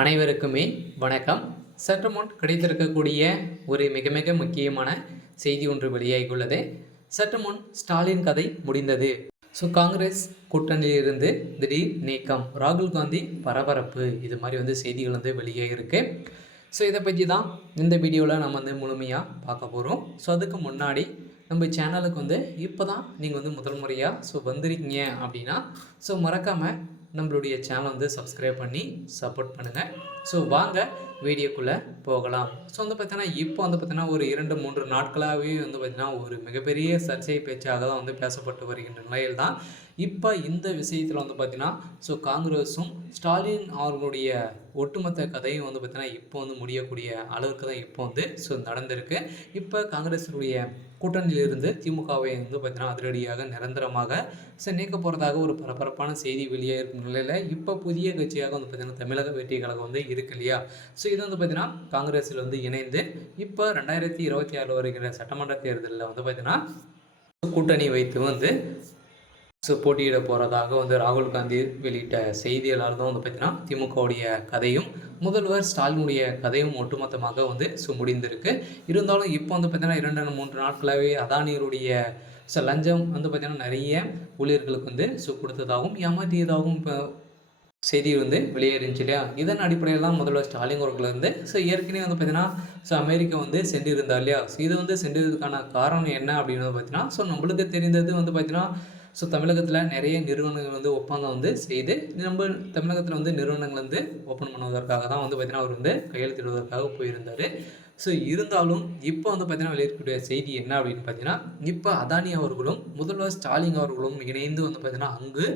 அனைவருக்குமே வணக்கம். சற்று முன் கிடைத்திருக்கக்கூடிய ஒரு மிக மிக முக்கியமான செய்தி ஒன்று வெளியாகியுள்ளது. சற்று முன் ஸ்டாலின் கதை முடிந்தது. காங்கிரஸ் கூட்டணியிலிருந்து திடீர் நீக்கம், ராகுல் காந்தி பரபரப்பு, இது மாதிரி செய்திகள் வெளியாகிருக்கு. இதை பற்றி தான் இந்த வீடியோவில் நம்ம முழுமையாக பார்க்க போகிறோம். அதுக்கு முன்னாடி நம்ம சேனலுக்கு இப்போ தான் நீங்கள் முதல் முறையாக வந்திருக்கீங்க அப்படின்னா மறக்காமல் நம்மளுடைய சேனலை சப்ஸ்கிரைப் பண்ணி சப்போர்ட் பண்ணுங்கள். வாங்க வீடியோக்குள்ளே போகலாம். பார்த்தீங்கன்னா இப்போ பார்த்தீங்கன்னா ஒரு 2-3 நாட்களாகவே பார்த்தீங்கன்னா ஒரு மிகப்பெரிய சர்ச்சை பேச்சாக தான் பேசப்பட்டு வருகின்ற நிலையில் தான் இப்போ இந்த விஷயத்தில் பார்த்தீங்கன்னா காங்கிரஸும் ஸ்டாலின் அவர்களுடைய ஒட்டுமொத்த கதையும் பார்த்தீங்கன்னா இப்போ முடியக்கூடிய அளவுக்கு தான் இப்போ நடந்திருக்கு. இப்போ காங்கிரஸுடைய கூட்டணியிலிருந்து திமுகவை பார்த்தீங்கன்னா அதிரடியாக நிரந்தரமாக நீக்க போகிறதாக ஒரு பரபரப்பான செய்தி வெளியே இருக்கும் நிலையில் இப்போ புதிய கட்சியாக பார்த்தீங்கன்னா தமிழக வெற்றி கழகம் இருக்கு இல்லையா. இது பார்த்தீங்கன்னா காங்கிரஸில் இணைந்து இப்போ 2026 வருகிற சட்டமன்ற தேர்தலில் பார்த்தீங்கன்னா கூட்டணி வைத்து போட்டியிட போகிறதாக ராகுல் காந்தி வெளியிட்ட செய்திகளால் தான் பார்த்தீங்கன்னா திமுகவுடைய கதையும் முதல்வர் ஸ்டாலினுடைய கதையும் ஒட்டுமொத்தமாக முடிந்திருக்கு. இருந்தாலும் இப்போ பார்த்தீங்கன்னா 2-3 நாட்களாகவே அதானியருடைய லஞ்சம் பார்த்தீங்கன்னா நிறைய ஊழியர்களுக்கு கொடுத்ததாகவும் ஏமாற்றியதாகவும் இப்போ செய்தி வெளியேறிச்சு இல்லையா. இதன் அடிப்படையில் தான் முதல்வர் ஸ்டாலின் அவர்கள் ஏற்கனவே பார்த்தீங்கன்னா அமெரிக்கா சென்றிருந்தார் இல்லையா. இது சென்றதுக்கான காரணம் என்ன அப்படின்னு பார்த்தீங்கன்னா நம்மளுக்கு தெரிந்தது பார்த்தீங்கன்னா தமிழகத்தில் நிறைய நிறுவனங்கள் ஒப்பந்தம் செய்து நம்ம தமிழகத்தில் நிறுவனங்கள் ஓப்பன் பண்ணுவதற்காக தான் பார்த்தீங்கன்னா அவர் கையெழுத்திடுவதற்காக போயிருந்தார். இருந்தாலும் இப்போ பார்த்தீங்கன்னா வெளியிடக்கூடிய செய்தி என்ன அப்படின்னு பார்த்தீங்கன்னா இப்போ அதானி அவர்களும் முதல்வர் ஸ்டாலின் அவர்களும் இணைந்து பார்த்தீங்கன்னா அங்கு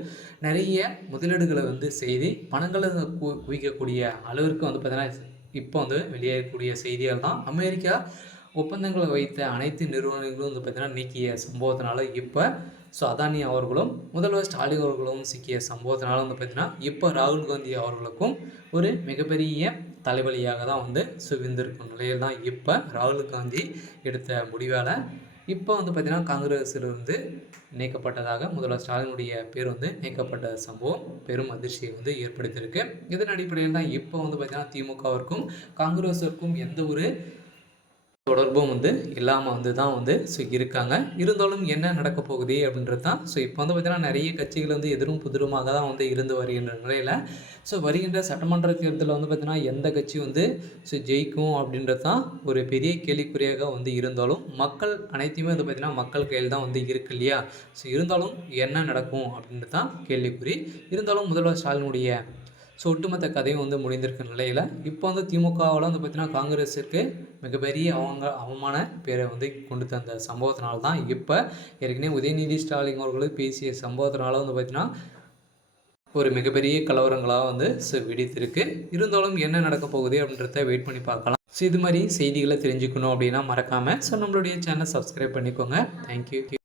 நிறைய முதலீடுகளை செய்து பணங்களை குவிக்கக்கூடிய அளவிற்கு பார்த்தீங்கன்னா இப்போ வெளியேறக்கூடிய செய்தியால் தான் அமெரிக்கா ஒப்பந்தங்களை வைத்த அனைத்து நிறுவனங்களும் பார்த்தீங்கன்னா நீக்கிய சம்பவத்தினால இப்போ அதானி அவர்களும் முதல்வர் ஸ்டாலின் அவர்களும் சிக்கிய சம்பவத்தினால பார்த்தீங்கன்னா இப்போ ராகுல் காந்தி அவர்களுக்கும் ஒரு மிகப்பெரிய தலைவலியாக தான் சுவிந்திருக்கும் நிலையில் தான் இப்போ ராகுல் காந்தி எடுத்த முடிவால் இப்போ பார்த்தீங்கன்னா காங்கிரஸிலிருந்து நீக்கப்பட்டதாக முதல்வர் ஸ்டாலினுடைய பேர் நீக்கப்பட்ட சம்பவம் பெரும் அதிர்ச்சியை ஏற்படுத்தியிருக்கு. இதன் அடிப்படையில் தான் இப்போ பார்த்தீங்கன்னா திமுகவிற்கும் காங்கிரஸிற்கும் எந்த ஒரு தொடர்பும் இல்லாமல் தான் இருக்காங்க. இருந்தாலும் என்ன நடக்க போகுது அப்படின்றது தான் இப்போ பார்த்தீங்கன்னா நிறைய கட்சிகள் எதிரும் புதிருமாக தான் இருந்து வருகின்ற நிலையில் வருகின்ற சட்டமன்ற தேர்தலில் பார்த்தீங்கன்னா எந்த கட்சி ஜெயிக்கும் அப்படின்றது தான் ஒரு பெரிய கேள்விக்குறியாக இருந்தாலும் மக்கள் அனைத்தையுமே பார்த்தீங்கன்னா மக்கள் கையில் தான் இருக்கு இல்லையா. இருந்தாலும் என்ன நடக்கும் அப்படின்றது தான் கேள்விக்குறி. இருந்தாலும் முதல்வர் ஸ்டாலினுடைய ஒட்டுமொத்த கதையும் முடிந்திருக்க நிலையில் இப்போ திமுகவில் பார்த்தீங்கன்னா காங்கிரஸிற்கு மிகப்பெரிய அவமான பேரை கொண்டு தந்த சம்பவத்தினால தான் இப்போ ஏற்கனவே உதயநிதி ஸ்டாலின் அவர்கள் பேசிய சம்பவத்தினால பார்த்தீங்கன்னா ஒரு மிகப்பெரிய கலவரங்களாக வெடித்திருக்கு. இருந்தாலும் என்ன நடக்க போகுது அப்படின்றத வெயிட் பண்ணி பார்க்கலாம். இது மாதிரி செய்திகளை தெரிஞ்சுக்கணும் அப்படின்னா மறக்காமல் நம்மளுடைய சேனல் சப்ஸ்கிரைப் பண்ணிக்கோங்க. தேங்க்யூ.